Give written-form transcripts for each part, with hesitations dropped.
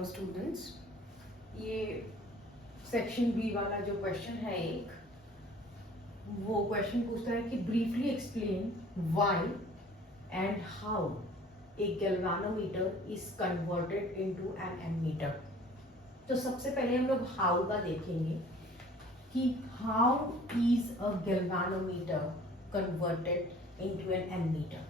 Hello students, ये section B वाला जो क्वेश्चन है वो क्वेश्चन पूछता है कि briefly explain why and how a galvanometer is converted into an ammeter. तो सबसे पहले हम लोग हाउ का देखेंगे कि how is a galvanometer converted into an ammeter.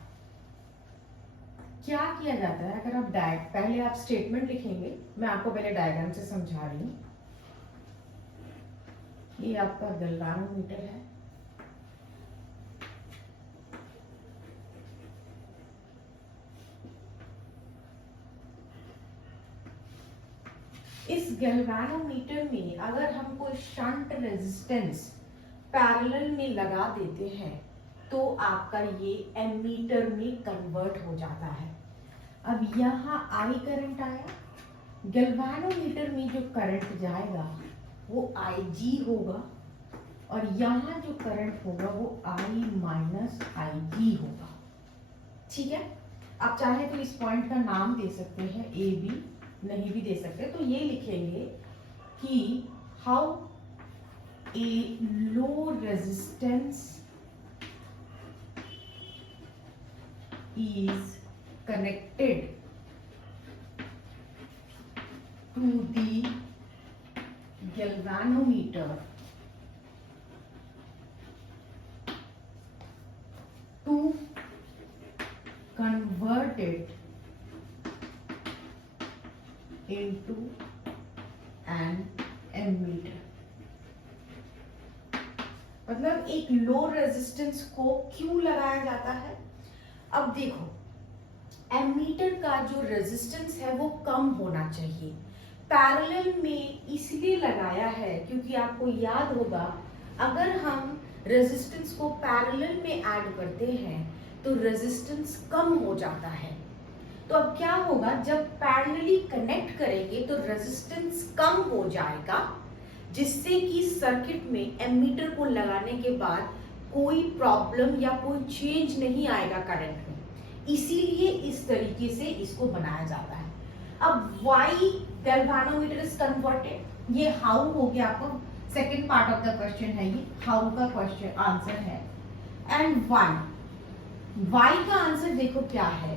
क्या किया जाता है, अगर आप पहले आप स्टेटमेंट लिखेंगे, मैं आपको पहले डायग्राम से समझा रही हूँ। ये आपका गैल्वेनोमीटर है, इस गैल्वेनोमीटर में अगर हम कोई शंट रेजिस्टेंस पैरेलल में लगा देते हैं तो आपका ये एमीटर में कन्वर्ट हो जाता है। अब यहाँ आई करंट आया, गैल्वेनोमीटर में जो करंट जाएगा वो IG होगा और यहाँ जो करंट होगा वो I माइनस IG होगा। ठीक है, आप चाहे तो इस पॉइंट का नाम दे सकते हैं AB, नहीं भी दे सकते तो ये लिखेंगे कि how a low resistance is connected to the galvanometer to convert it into an ammeter। मतलब एक लो रेजिस्टेंस को क्यों लगाया जाता है? अब देखो, एमीटर का जो रेजिस्टेंस है वो कम होना चाहिए। पैरेलल में इसलिए लगाया है क्योंकि आपको याद होगा अगर हम रेजिस्टेंस को पैरेलल में ऐड करते हैं तो रेजिस्टेंस कम हो जाता है। तो अब क्या होगा, जब पैरेलली कनेक्ट करेंगे तो रेजिस्टेंस कम हो जाएगा, जिससे कि सर्किट में एमीटर को लगाने के बाद कोई प्रॉब्लम या कोई चेंज नहीं आएगा करंट में। इसीलिए इस तरीके से इसको बनाया जाता है। अब व्हाई गैल्वेनोमीटर इज कन्वर्टेड, ये हाउ हो गया, आपको second part of the question है, ये हाउ का क्वेश्चन आंसर है। एंड व्हाई का आंसर देखो क्या है।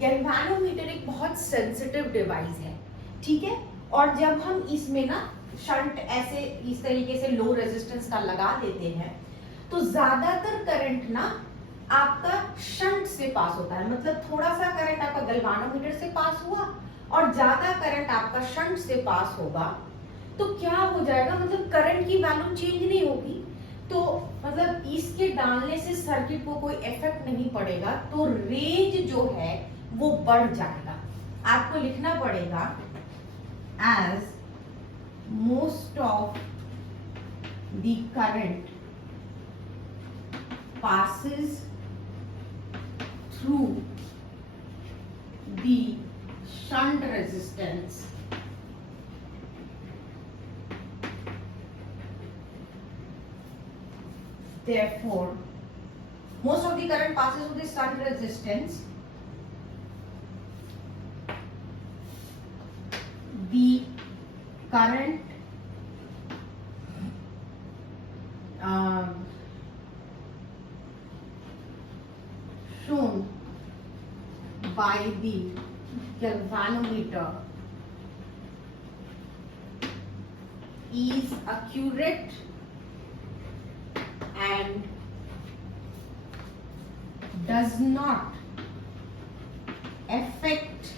गैल्वेनोमीटर एक बहुत सेंसिटिव डिवाइस है, ठीक है, और जब हम इसमें ना शंट ऐसे इस तरीके से लो रेजिस्टेंस का लगा देते हैं तो ज्यादातर करंट ना आपका शंट से पास होता है। मतलब थोड़ा सा करंट आपका गैल्वेनोमीटर से पास हुआ और ज्यादा करंट आपका शंट से पास होगा तो क्या हो जाएगा, मतलब करंट की वैल्यू चेंज नहीं होगी, तो मतलब इसके डालने से सर्किट को कोई इफेक्ट नहीं पड़ेगा, तो रेंज जो है वो बढ़ जाएगा। आपको लिखना पड़ेगा as most of the current passes through the shunt resistance therefore most of the current passes through the shunt resistance, the current shown by the galvanometer is accurate and does not affect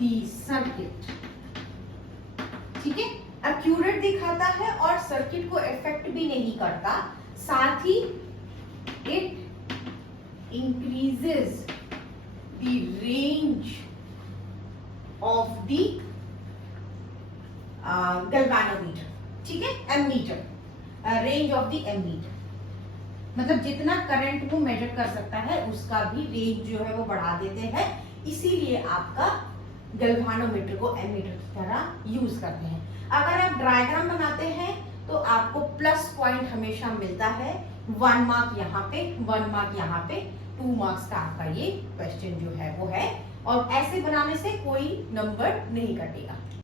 the circuit। ठीक है, accurate दिखाता है और circuit को effect भी नहीं करता, साथ ही it increases the range of the galvanometer। ठीक है, ammeter, range of the ammeter, मतलब जितना करंट वो मेजर कर सकता है उसका भी रेंज जो है वो बढ़ा देते हैं। इसीलिए आपका गैल्वेनोमीटर को एमीटर की तरह यूज करते हैं। अगर आप डायग्राम बनाते हैं तो आपको प्लस पॉइंट हमेशा मिलता है, 1 मार्क यहाँ पे, 1 मार्क यहाँ पे, 2 मार्क्स का आपका ये क्वेश्चन जो है वो है और ऐसे बनाने से कोई नंबर नहीं कटेगा।